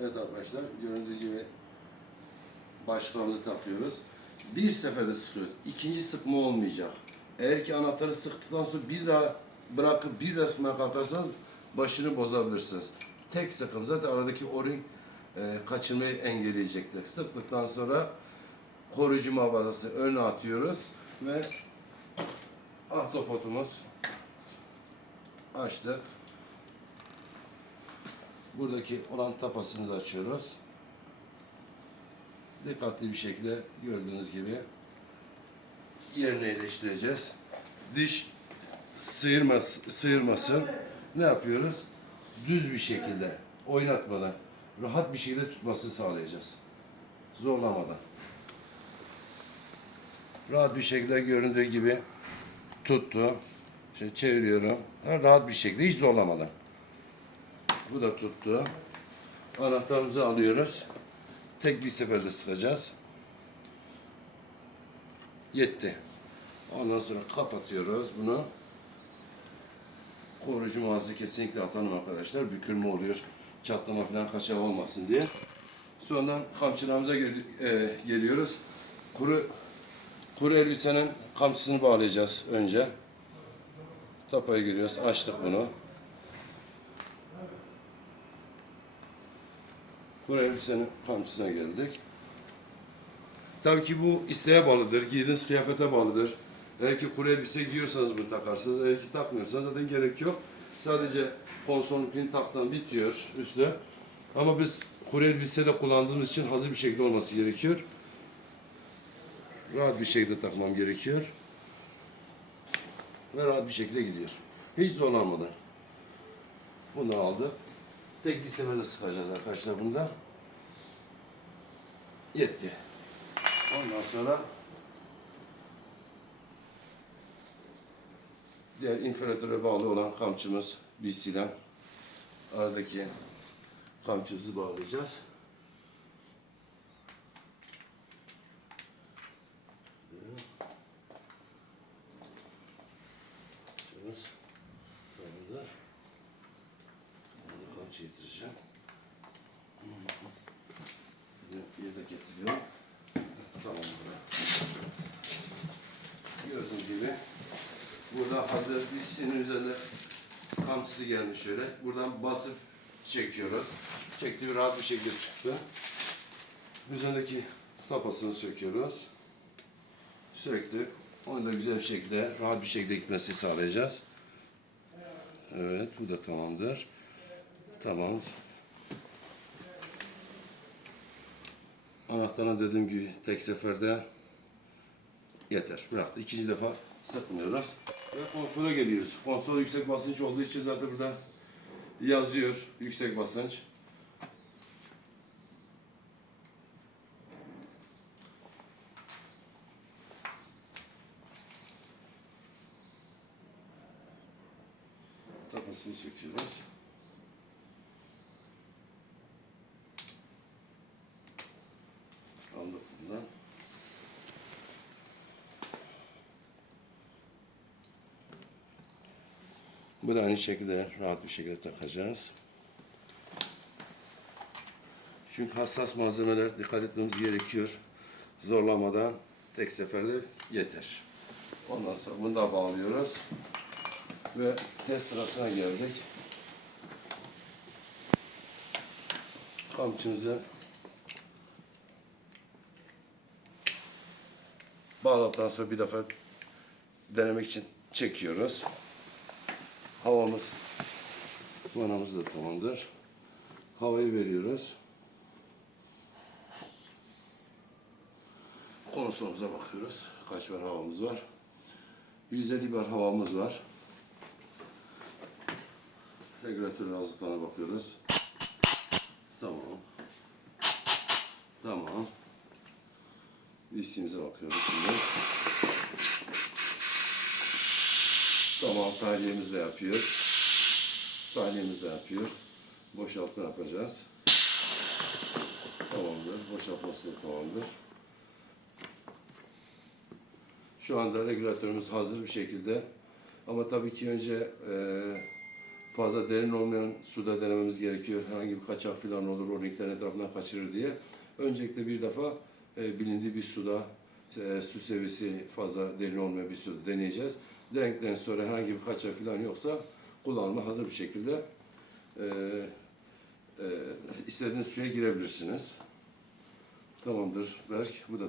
Evet arkadaşlar göründüğü gibi başlıklarımızı takıyoruz. Bir seferde sıkıyoruz. İkinci sıkma olmayacak. Eğer ki anahtarı sıktıktan sonra bir daha bırakıp bir daha sıkmaya kalkarsanız başını bozabilirsiniz. Tek sıkım zaten aradaki o-ring e, kaçırmayı engelleyecektir. Sıktıktan sonra koruyucu mavazası öne atıyoruz ve ahtapotumuz açtık. Buradaki olan tapasını da açıyoruz. Dikkatli bir şekilde gördüğünüz gibi yerine yerleştireceğiz. Diş sıyırmaz, sıyırmasın. Ne yapıyoruz? Düz bir şekilde, oynatmadan, rahat bir şekilde tutmasını sağlayacağız. Zorlamadan. Rahat bir şekilde göründüğü gibi tuttu. Şimdi çeviriyorum. Ha, Rahat bir şekilde, hiç zorlamadan. Bu da tuttu. Anahtarımızı alıyoruz. Tek bir seferde sıkacağız. Yetti. Ondan sonra kapatıyoruz bunu. Koruyucu mağazı kesinlikle atalım arkadaşlar. Bükülme oluyor. Çatlama falan kaçak olmasın diye. Sonradan kamçılarımıza gel- e, geliyoruz. Kuru kuru elbisenin kamçısını bağlayacağız önce. Tapayı giriyoruz. Açtık bunu. Kuru elbisenin kamçısına geldik. Tabii ki bu isteğe bağlıdır. Giydiğiniz kıyafete bağlıdır. Eğer ki kuru elbise giyiyorsanız bunu takarsınız. Eğer ki takmıyorsanız zaten gerek yok. Sadece konsolun pin taktan bitiyor üstü. Ama biz kuru elbise de kullandığımız için hazır bir şekilde olması gerekiyor. Rahat bir şekilde takmam gerekiyor. Ve rahat bir şekilde gidiyor. Hiç zorlanmadan. Bunu aldık. Tek bir seferde sıkacağız arkadaşlar bunda. Yetti. Ondan sonra diğer infiltratöre bağlı olan kamçımız BC'den aradaki kamçımızı bağlayacağız. Kamçımız tamamdır. Kamçı getireceğim. Bir yedek getiriyorum. Tamam burada. Gördüğünüz gibi burada hazır bir sinin üzerinde kamçısı gelmiş şöyle. Buradan basıp çekiyoruz. Çektiği rahat bir şekilde çıktı. Üzerindeki tapasını söküyoruz. Sürekli onu da güzel bir şekilde, rahat bir şekilde gitmesini sağlayacağız. Evet, bu da tamamdır. Tamam. Anahtarına dediğim gibi tek seferde yeter. Bıraktı. İkinci defa sıkmıyoruz. Ve konsola geliyoruz. Konsol yüksek basınç olduğu için zaten burada yazıyor yüksek basınç. Tapasını söküyoruz. Aldık bundan. Bu da aynı şekilde rahat bir şekilde takacağız. Çünkü hassas malzemeler dikkat etmemiz gerekiyor. Zorlamadan tek seferde yeter. Ondan sonra bunu da bağlıyoruz. Ve test sırasına geldik. Kamçımızı bağladıktan sonra bir defa denemek için çekiyoruz. Havamız, vanamız da tamamdır. Havayı veriyoruz. Konsolumuza bakıyoruz. Kaç bar havamız var? 150 bar havamız var. Regülatör razlıklarına bakıyoruz. Tamam. Tamam. VC'mize bakıyoruz şimdi. Tamam, tahliyemiz de yapıyor. Tahliyemiz de yapıyor. Boşaltma yapacağız. Tamamdır. Boşaltması da tamamdır. Şu anda regülatörümüz hazır bir şekilde. Ama tabii ki önce eee fazla derin olmayan suda denememiz gerekiyor. Herhangi bir kaçak falan olur, o renklerin etrafından kaçırır diye. Öncelikle bir defa e, bilindiği bir suda, e, su seviyesi fazla derin olmayan bir suda deneyeceğiz. Denedikten sonra herhangi bir kaçak falan yoksa kullanıma hazır bir şekilde e, e, istediğiniz suya girebilirsiniz. Tamamdır Berk. Bu da